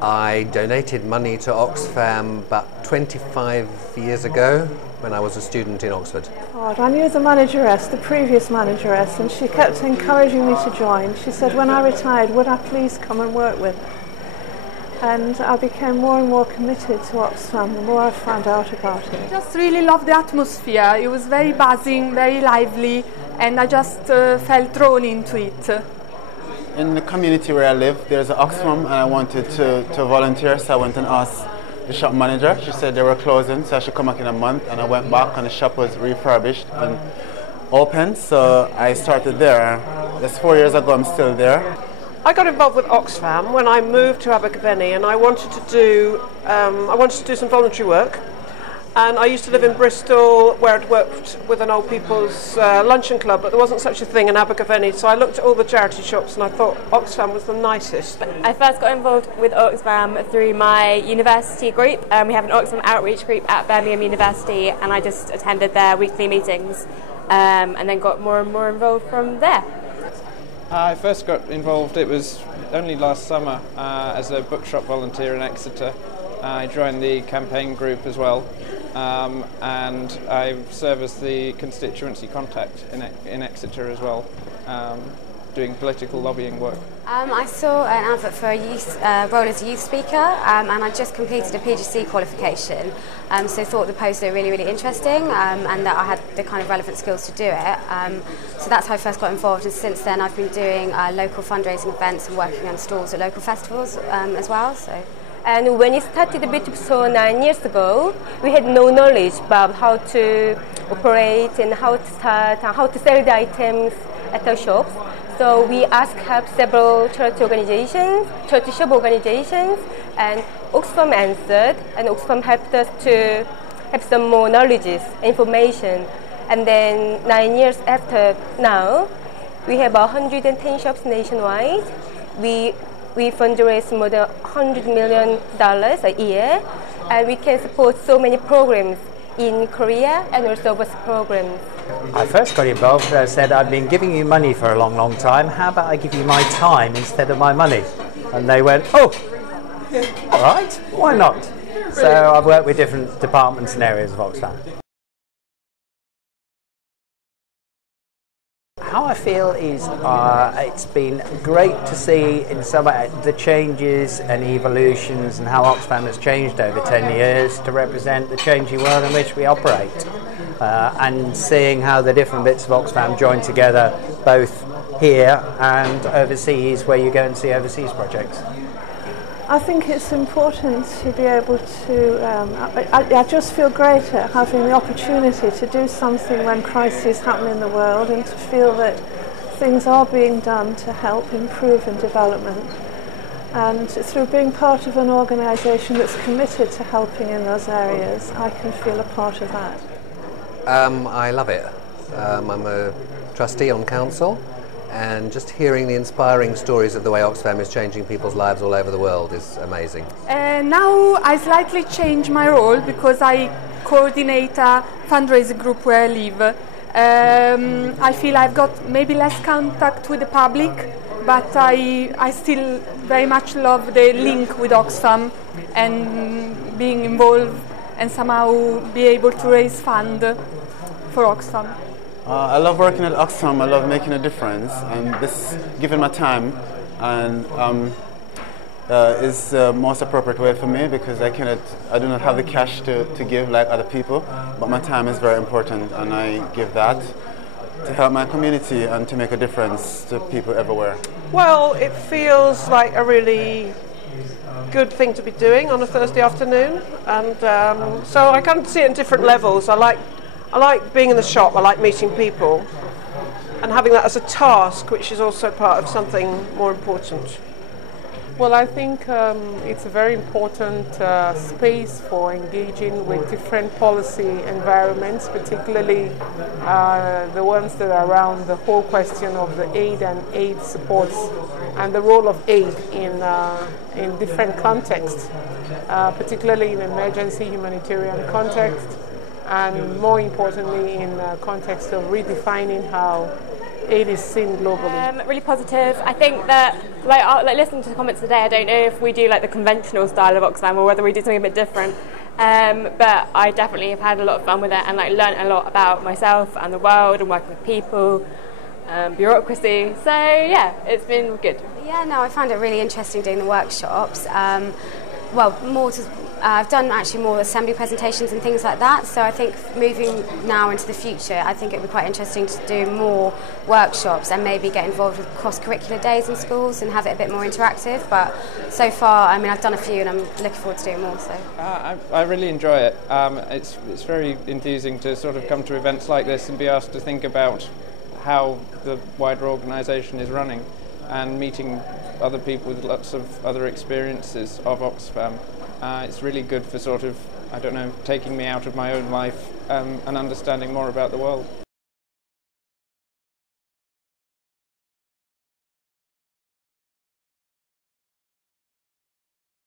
I donated money to Oxfam about 25 years ago when I was a student in Oxford. God, I knew the manageress, the previous manageress, and she kept encouraging me to join. She said when I retired, would I please come and work with her? And I became more and more committed to Oxfam the more I found out about it. I just really loved the atmosphere. It was very buzzing, very lively, and I just felt drawn into it. In the community where I live, there's an Oxfam, and I wanted to volunteer, so I went and asked the shop manager. She said they were closing, so I should come back in a month, and I went back and the shop was refurbished and open, so I started there. That's 4 years ago. I'm still there. I got involved with Oxfam when I moved to Abergavenny, and I wanted to do some voluntary work. And I used to live in Bristol, where I'd worked with an old people's luncheon club, but there wasn't such a thing in Abergavenny. So I looked at all the charity shops, and I thought Oxfam was the nicest. I first got involved with Oxfam through my university group. We have an Oxfam outreach group at Birmingham University, and I just attended their weekly meetings, and then got more and more involved from there. I first got involved, it was only last summer, as a bookshop volunteer in Exeter. I joined the campaign group as well, and I serve as the constituency contact in Exeter as well, doing political lobbying work. I saw an advert for a role as a youth speaker, and I just completed a PGC qualification, so thought the post looked really, really interesting, and that I had the kind of relevant skills to do it. So that's how I first got involved, and since then I've been doing local fundraising events and working on stalls at local festivals as well. So. And when it started BeHumankind 9 years ago, we had no knowledge about how to operate and how to start and how to sell the items at our shops. So we asked help several charity organizations, charity shop organizations, and Oxfam answered, and Oxfam helped us to have some more knowledge, information. And then 9 years after now, we have 110 shops nationwide. We fundraise more than $100 million a year, and we can support so many programs in Korea and also overseas programs. I first got involved, I said, I've been giving you money for a long, long time, how about I give you my time instead of my money? And they went, oh, all right, why not? So I've worked with different departments and areas of Oxfam. How I feel is it's been great to see in some the changes and evolutions and how Oxfam has changed over 10 years to represent the changing world in which we operate, and seeing how the different bits of Oxfam join together both here and overseas, where you go and see overseas projects. I think it's important to be able to, I just feel great at having the opportunity to do something when crises happen in the world, and to feel that things are being done to help improve and development. And through being part of an organisation that's committed to helping in those areas, I can feel a part of that. I love it. I'm a trustee on council, and just hearing the inspiring stories of the way Oxfam is changing people's lives all over the world is amazing. Now I slightly change my role because I coordinate a fundraising group where I live. I feel I've got maybe less contact with the public, but I still very much love the link with Oxfam and being involved and somehow be able to raise funds for Oxfam. I love working at Oxfam. I love making a difference, and this, given my time, and is the most appropriate way for me, because I do not have the cash to give like other people, but my time is very important, and I give that to help my community and to make a difference to people everywhere. Well, it feels like a really good thing to be doing on a Thursday afternoon, and so I kind of see it in different levels. I like being in the shop, I like meeting people, and having that as a task, which is also part of something more important. Well, I think it's a very important space for engaging with different policy environments, particularly the ones that are around the whole question of the aid and aid supports, and the role of aid in different contexts, particularly in emergency humanitarian context, and more importantly in the context of redefining how it is seen globally? Really positive. I think that, like listening to the comments today, I don't know if we do like the conventional style of Oxfam or whether we do something a bit different. But I definitely have had a lot of fun with it and like learnt a lot about myself and the world and working with people, bureaucracy. So yeah, it's been good. Yeah, no, I found it really interesting doing the workshops. I've done actually more assembly presentations and things like that, so I think moving now into the future, I think it would be quite interesting to do more workshops and maybe get involved with cross-curricular days in schools and have it a bit more interactive. But so far, I mean, I've done a few and I'm looking forward to doing more. So I really enjoy it. It's very enthusing to sort of come to events like this and be asked to think about how the wider organisation is running and meeting other people with lots of other experiences of Oxfam. It's really good for sort of, I don't know, taking me out of my own life and understanding more about the world.